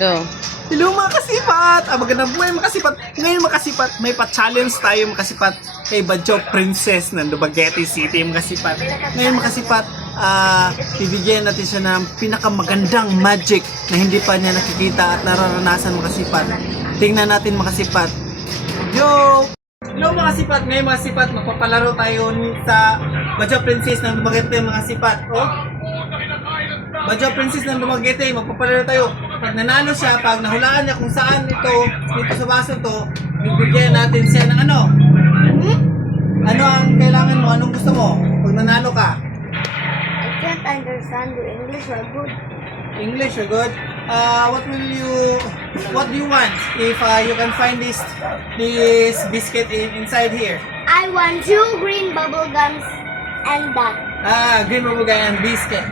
Go. Hello mga kasipat! Magandang buhay mga kasipat! Ngayon mga kasipat, may pa-challenge tayo mga kasipat kay Badjo Princess ng Dumaguete City mga kasipat. Ngayon mga kasipat, bibigyan natin siya ng pinakamagandang magic na hindi pa niya nakikita at nararanasan mga kasipat. Tingnan natin mga kasipat. Yo! Hello mga kasipat! Ngayon mga kasipat, magpapalaro tayo sa Badjo Princess ng Dumaguete mga kasipat. Oh? Badjo Princess ng Dumaguete, magpapalaro tayo. Pag nanalo siya, pag nahulaan niya kung saan ito, dito sa baso to, bibigyan natin siya ng ano? Ano ang kailangan mo? Anong gusto mo? Pag nanalo ka? I can't understand the English or good. English, you're good. What do you want if you can find this biscuit inside here? I want 2 green bubble gums and that. Green bubblegum and biscuit.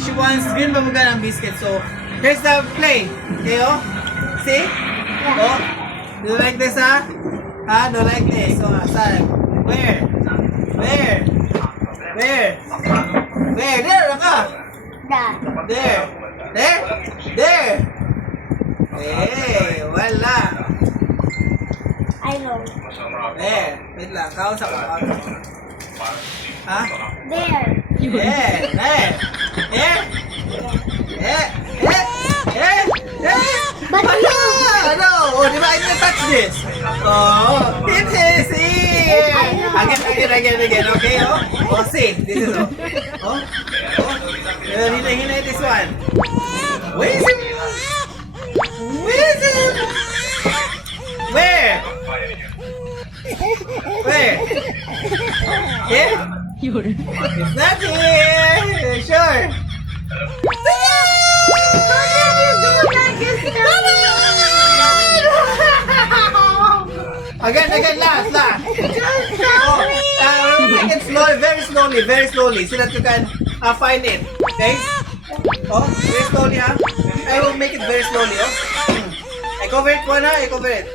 She wants green bubblegum and biscuit. So, here's the play. Okay, oh? See? Yeah. Oh? Do you like this, huh? Do you like this? So, saan? Where? Where? Where? Where? There, ka! That. There! There? There! Hey, wala. I know. There. Wait lang, kausap ko. Ha? There. There! There! There! Eh! Eh! Eh! Eh! But Ano? Ano? Oh, di ba I can touch this? Oh, it is it! Again, okay? Oh, see, this is oh. Hinay this one. Where is it? Where is it? Where? Where? Here? It's not here! Sure! Again, last. Make it slowly, very slowly, so that you can find it. Okay? Oh, very slowly, huh? I will make it very slowly, oh. I cover it one, huh? I cover it.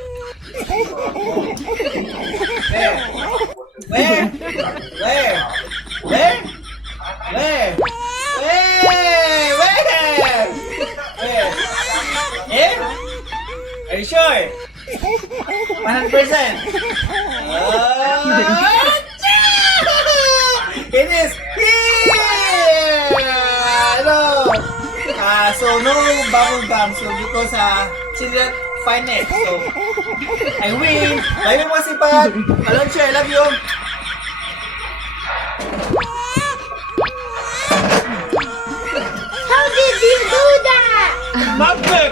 Where? Where? Where? Where? Here? Are you sure? 100%. It is here. No. So no bubble gum. So because she didn't find it. So I win. Bye mga sipat. Alonso, I love you. How did you do that? Magic.